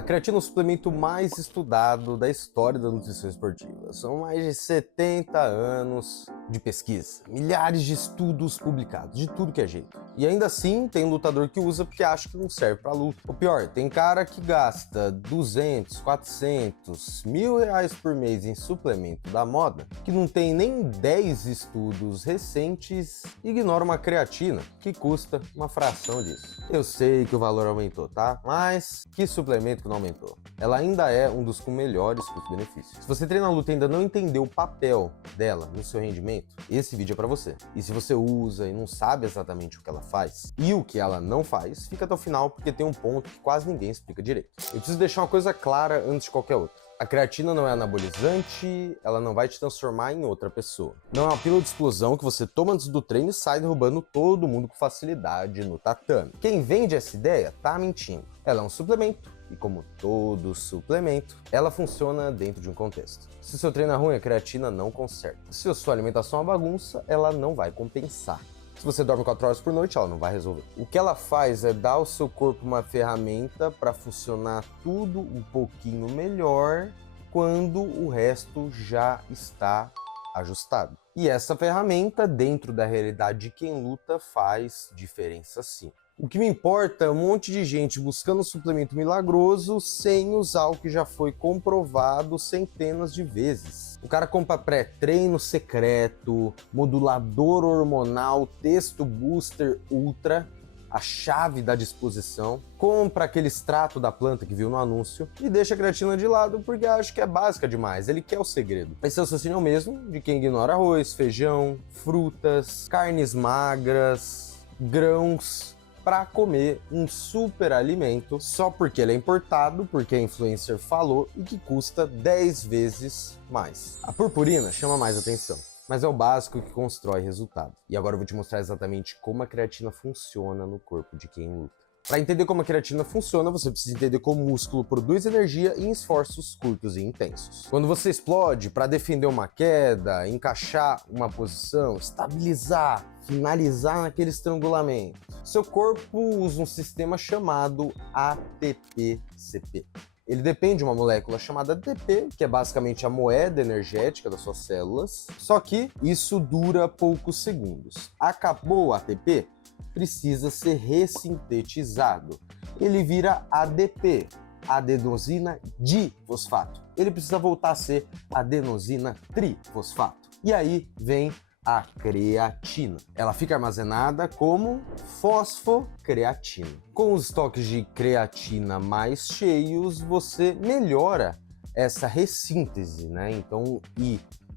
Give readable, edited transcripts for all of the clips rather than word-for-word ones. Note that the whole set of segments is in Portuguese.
A creatina é o suplemento mais estudado da história da nutrição esportiva. São mais de 70 anos de pesquisa, milhares de estudos publicados, de tudo que é jeito. E ainda assim, tem lutador que usa porque acha que não serve pra luta. O pior, tem cara que gasta 200, 400, R$ 1.000 por mês em suplemento da moda, que não tem nem 10 estudos recentes e ignora uma creatina, que custa uma fração disso. Eu sei que o valor aumentou, tá? Mas que suplemento que não aumentou? Ela ainda é um dos com melhores custo-benefícios. Se você treina a luta e ainda não entendeu o papel dela no seu rendimento, esse vídeo é pra você. E se você usa e não sabe exatamente o que ela faz e o que ela não faz, fica até o final porque tem um ponto que quase ninguém explica direito. Eu preciso deixar uma coisa clara antes de qualquer outra. A creatina não é anabolizante, ela não vai te transformar em outra pessoa. Não é uma pílula de explosão que você toma antes do treino e sai derrubando todo mundo com facilidade no tatame. Quem vende essa ideia tá mentindo. Ela é um suplemento e, como todo suplemento, ela funciona dentro de um contexto. Se o seu treino é ruim, a creatina não conserta. Se a sua alimentação é uma bagunça, ela não vai compensar. Se você dorme 4 horas por noite, ela não vai resolver. O que ela faz é dar ao seu corpo uma ferramenta para funcionar tudo um pouquinho melhor quando o resto já está ajustado. E essa ferramenta, dentro da realidade de quem luta, faz diferença sim. O que me importa é um monte de gente buscando um suplemento milagroso sem usar o que já foi comprovado centenas de vezes. O cara compra pré-treino secreto, modulador hormonal, texto booster ultra, a chave da disposição, compra aquele extrato da planta que viu no anúncio e deixa a creatina de lado porque acha que é básica demais, ele quer o segredo. Esse é o raciocínio mesmo de quem ignora arroz, feijão, frutas, carnes magras, grãos, para comer um super alimento só porque ele é importado, porque a influencer falou e que custa 10 vezes mais. A purpurina chama mais atenção, mas é o básico que constrói resultado. E agora eu vou te mostrar exatamente como a creatina funciona no corpo de quem luta. Para entender como a creatina funciona, você precisa entender como o músculo produz energia em esforços curtos e intensos. Quando você explode para defender uma queda, encaixar uma posição, estabilizar, finalizar naquele estrangulamento, seu corpo usa um sistema chamado ATP-CP. Ele depende de uma molécula chamada ATP, que é basicamente a moeda energética das suas células, só que isso dura poucos segundos. Acabou o ATP, precisa ser ressintetizado. Ele vira ADP, adenosina difosfato. Ele precisa voltar a ser adenosina trifosfato. E aí vem a creatina. Ela fica armazenada como fosfocreatina. Com os estoques de creatina mais cheios, você melhora essa ressíntese, né? Então,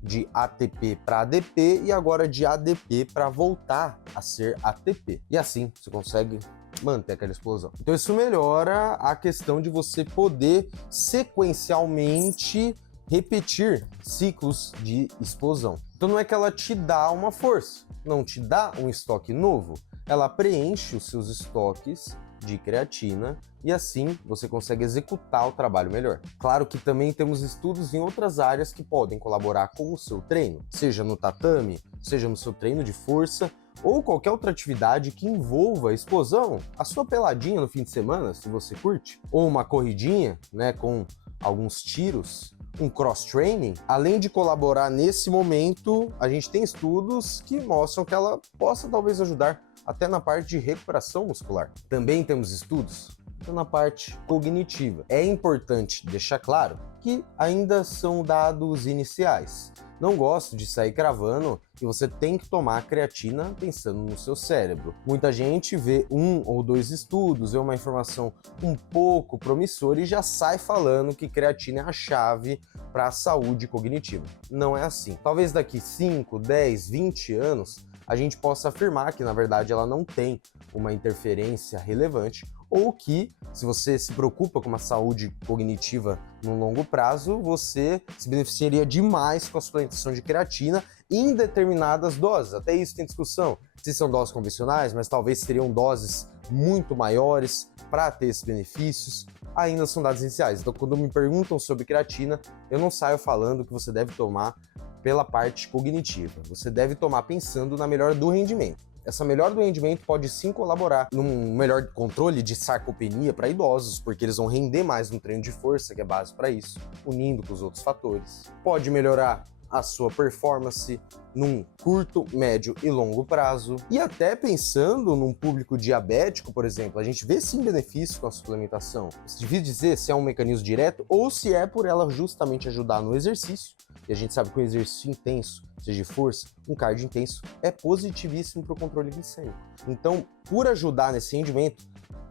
de ATP para ADP e agora de ADP para voltar a ser ATP. E assim você consegue manter aquela explosão. Então isso melhora a questão de você poder sequencialmente repetir ciclos de explosão. Então não é que ela te dá uma força, não te dá um estoque novo, ela preenche os seus estoques de creatina e assim você consegue executar o trabalho melhor. Claro que também temos estudos em outras áreas que podem colaborar com o seu treino, seja no tatame, seja no seu treino de força ou qualquer outra atividade que envolva a explosão, a sua peladinha no fim de semana, se você curte, ou uma corridinha, né, com alguns tiros, um cross-training. Além de colaborar nesse momento, a gente tem estudos que mostram que ela possa talvez ajudar até na parte de recuperação muscular. Também temos estudos na parte cognitiva. É importante deixar claro que ainda são dados iniciais. Não gosto de sair cravando que você tem que tomar creatina pensando no seu cérebro. Muita gente vê 1 ou 2 estudos, vê uma informação um pouco promissora e já sai falando que creatina é a chave para a saúde cognitiva. Não é assim. Talvez daqui 5, 10, 20 anos a gente possa afirmar que, na verdade, ela não tem uma interferência relevante ou que, se você se preocupa com uma saúde cognitiva no longo prazo, você se beneficiaria demais com a suplementação de creatina em determinadas doses. Até isso tem discussão, se são doses convencionais, mas talvez seriam doses muito maiores para ter esses benefícios. Ainda são dados iniciais. Então, quando me perguntam sobre creatina, eu não saio falando que você deve tomar pela parte cognitiva. Você deve tomar pensando na melhora do rendimento. essa melhora do rendimento pode sim colaborar num melhor controle de sarcopenia para idosos, porque eles vão render mais no treino de força, que é base para isso, unindo com os outros fatores. Pode melhorar a sua performance num curto, médio e longo prazo. E até pensando num público diabético, por exemplo, a gente vê sim benefício com a suplementação. Você devia dizer se é um mecanismo direto ou se é por ela justamente ajudar no exercício. E a gente sabe que um exercício intenso, seja de força, um cardio intenso, é positivíssimo para o controle glicêmico. Então, por ajudar nesse rendimento,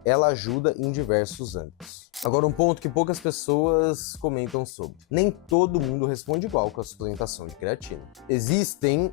ela ajuda em diversos âmbitos. Agora, um ponto que poucas pessoas comentam sobre. Nem todo mundo responde igual com a suplementação de creatina. Existem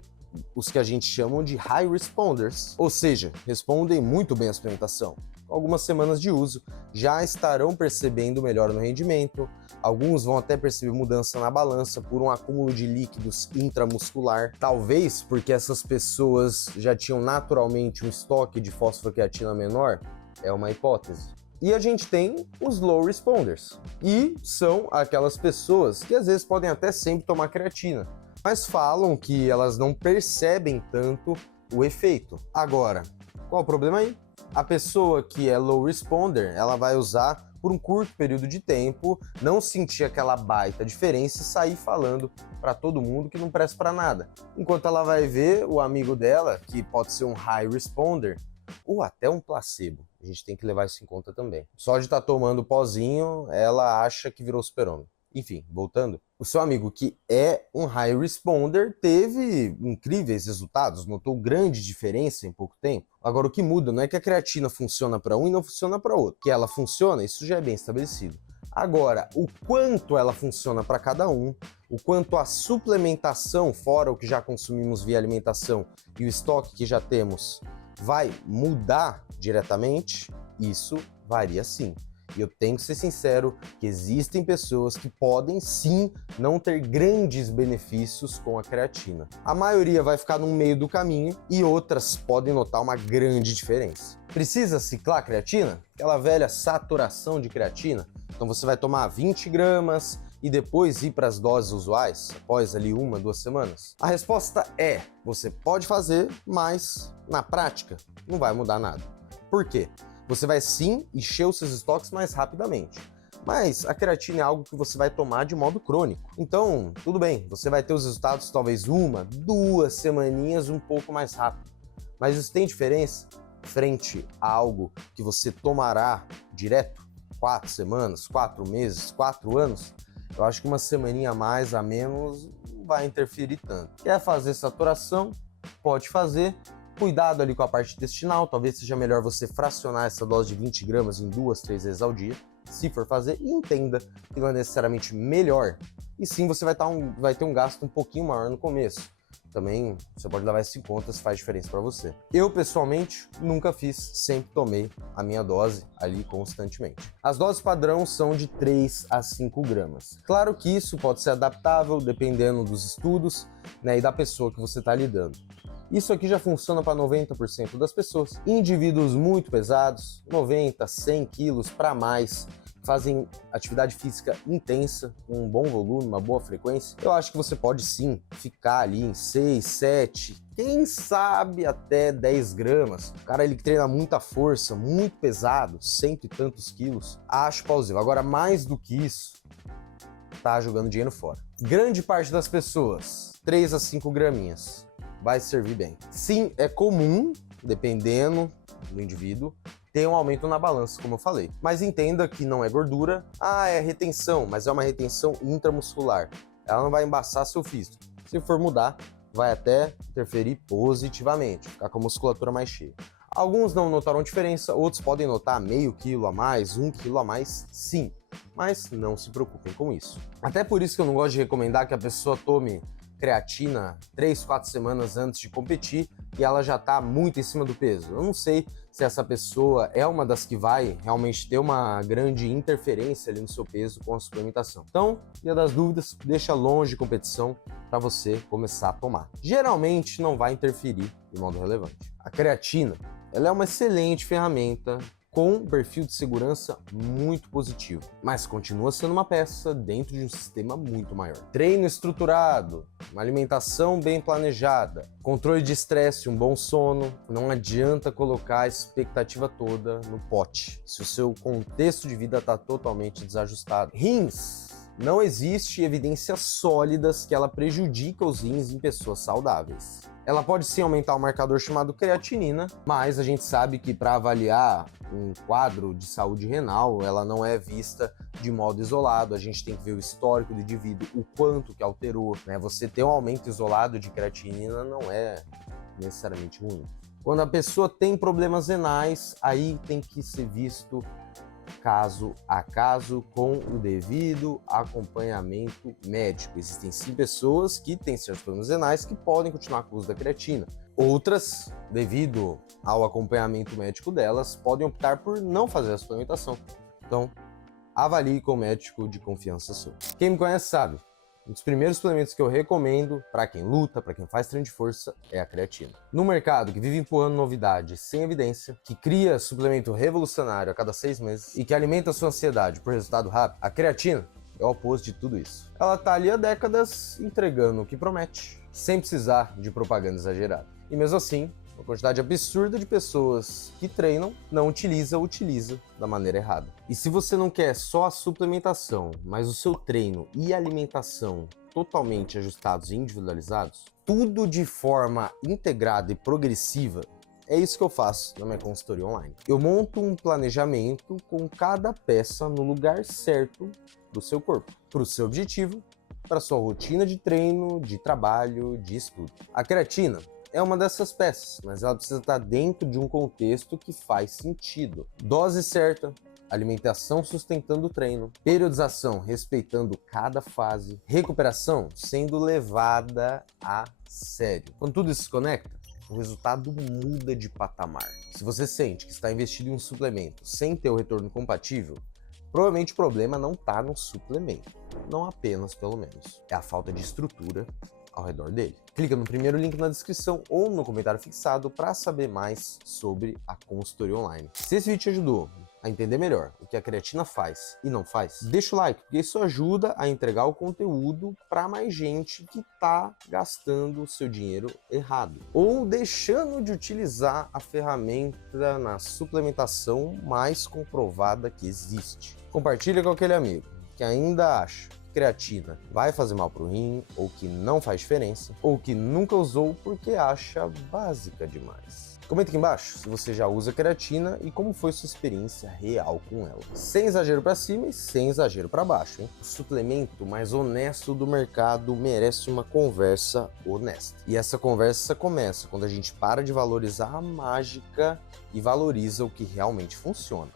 os que a gente chama de high responders, ou seja, respondem muito bem à suplementação. Algumas semanas de uso já estarão percebendo melhora no rendimento, alguns vão até perceber mudança na balança por um acúmulo de líquidos intramuscular, talvez porque essas pessoas já tinham naturalmente um estoque de fosfocreatina menor, é uma hipótese. E a gente tem os low responders, e são aquelas pessoas que às vezes podem até sempre tomar creatina, mas falam que elas não percebem tanto o efeito. Agora, qual o problema aí? A pessoa que é low responder, ela vai usar por um curto período de tempo, não sentir aquela baita diferença e sair falando para todo mundo que não presta para nada. Enquanto ela vai ver o amigo dela, que pode ser um high responder, ou até um placebo. A gente tem que levar isso em conta também. Só de estar tomando pozinho, ela acha que virou super-homem. Enfim, voltando. O seu amigo que é um high responder teve incríveis resultados, notou grande diferença em pouco tempo. Agora, o que muda não é que a creatina funciona para um e não funciona para outro. Que ela funciona, isso já é bem estabelecido. Agora, o quanto ela funciona para cada um, o quanto a suplementação, fora o que já consumimos via alimentação e o estoque que já temos, vai mudar diretamente, isso varia sim. E eu tenho que ser sincero que existem pessoas que podem sim não ter grandes benefícios com a creatina. A maioria vai ficar no meio do caminho e outras podem notar uma grande diferença. Precisa ciclar a creatina? Aquela velha saturação de creatina? Então você vai tomar 20 gramas e depois ir para as doses usuais, após ali 1, 2 semanas? A resposta é, você pode fazer, mas na prática não vai mudar nada. Por quê? Você vai sim encher os seus estoques mais rapidamente, mas a creatina é algo que você vai tomar de modo crônico. Então, tudo bem, você vai ter os resultados talvez 1, 2 semaninhas um pouco mais rápido, mas isso tem diferença frente a algo que você tomará direto 4 semanas, 4 meses, 4 anos? Eu acho que uma semaninha a mais, a menos, não vai interferir tanto. Quer fazer saturação? Pode fazer. Cuidado ali com a parte intestinal, talvez seja melhor você fracionar essa dose de 20 gramas em 2, 3 vezes ao dia, se for fazer, e entenda que não é necessariamente melhor, e sim você vai ter um gasto um pouquinho maior no começo. Também você pode levar isso em conta se faz diferença para você. Eu, pessoalmente, nunca fiz, sempre tomei a minha dose ali constantemente. As doses padrão são de 3 a 5 gramas. Claro que isso pode ser adaptável dependendo dos estudos, né, e da pessoa que você está lidando. Isso aqui já funciona para 90% das pessoas. Indivíduos muito pesados, 90, 100 quilos para mais, fazem atividade física intensa, com um bom volume, uma boa frequência, eu acho que você pode sim ficar ali em 6, 7, quem sabe até 10 gramas. O cara ele treina muita força, muito pesado, cento e tantos quilos, acho plausível. Agora, mais do que isso, tá jogando dinheiro fora. Grande parte das pessoas, 3 a 5 graminhas, vai servir bem. Sim, é comum, dependendo do indivíduo, ter um aumento na balança, como eu falei. Mas entenda que não é gordura, é retenção, mas é uma retenção intramuscular. Ela não vai embaçar seu físico. Se for mudar, vai até interferir positivamente, ficar com a musculatura mais cheia. Alguns não notarão diferença, outros podem notar meio quilo a mais, 1 quilo a mais, sim. Mas não se preocupem com isso. Até por isso que eu não gosto de recomendar que a pessoa tome creatina 3, 4 semanas antes de competir e ela já está muito em cima do peso. Eu não sei se essa pessoa é uma das que vai realmente ter uma grande interferência ali no seu peso com a suplementação. Então, dia das dúvidas, deixa longe de competição para você começar a tomar. Geralmente não vai interferir de modo relevante. A creatina, ela é uma excelente ferramenta com perfil de segurança muito positivo, mas continua sendo uma peça dentro de um sistema muito maior. Treino estruturado, uma alimentação bem planejada, controle de estresse, um bom sono. Não adianta colocar a expectativa toda no pote, se o seu contexto de vida está totalmente desajustado. Rins. Não existe evidências sólidas que ela prejudica os rins em pessoas saudáveis. Ela pode sim aumentar um marcador chamado creatinina, mas a gente sabe que para avaliar um quadro de saúde renal, ela não é vista de modo isolado, a gente tem que ver o histórico do indivíduo, o quanto que alterou, né? Você ter um aumento isolado de creatinina não é necessariamente ruim. Quando a pessoa tem problemas renais, aí tem que ser visto caso a caso com o devido acompanhamento médico. Existem sim pessoas que têm certos problemas renais que podem continuar com o uso da creatina. Outras, devido ao acompanhamento médico delas, podem optar por não fazer a suplementação. Então, avalie com o médico de confiança sua. Quem me conhece sabe, um dos primeiros suplementos que eu recomendo para quem luta, para quem faz treino de força, é a creatina. No mercado que vive empurrando novidade sem evidência, que cria suplemento revolucionário a cada 6 meses e que alimenta a sua ansiedade por resultado rápido, a creatina é o oposto de tudo isso. Ela tá ali há décadas entregando o que promete, sem precisar de propaganda exagerada. E mesmo assim, uma quantidade absurda de pessoas que treinam não utiliza da maneira errada. E se você não quer só a suplementação, mas o seu treino e alimentação totalmente ajustados e individualizados, tudo de forma integrada e progressiva, é isso que eu faço na minha consultoria online. Eu monto um planejamento com cada peça no lugar certo para o seu corpo, para o seu objetivo, para a sua rotina de treino, de trabalho, de estudo. A creatina é uma dessas peças, mas ela precisa estar dentro de um contexto que faz sentido. Dose certa, alimentação sustentando o treino, periodização respeitando cada fase, recuperação sendo levada a sério. Quando tudo isso se conecta, o resultado muda de patamar. Se você sente que está investido em um suplemento sem ter o retorno compatível, provavelmente o problema não está no suplemento, não apenas pelo menos. É a falta de estrutura ao redor dele. Clica no primeiro link na descrição ou no comentário fixado para saber mais sobre a consultoria online. Se esse vídeo te ajudou a entender melhor o que a creatina faz e não faz, deixa o like, porque isso ajuda a entregar o conteúdo para mais gente que está gastando o seu dinheiro errado ou deixando de utilizar a ferramenta na suplementação mais comprovada que existe. Compartilha com aquele amigo que ainda acha creatina vai fazer mal pro rim, ou que não faz diferença, ou que nunca usou porque acha básica demais. Comenta aqui embaixo se você já usa creatina e como foi sua experiência real com ela. Sem exagero para cima e sem exagero para baixo, hein? O suplemento mais honesto do mercado merece uma conversa honesta. E essa conversa começa quando a gente para de valorizar a mágica e valoriza o que realmente funciona.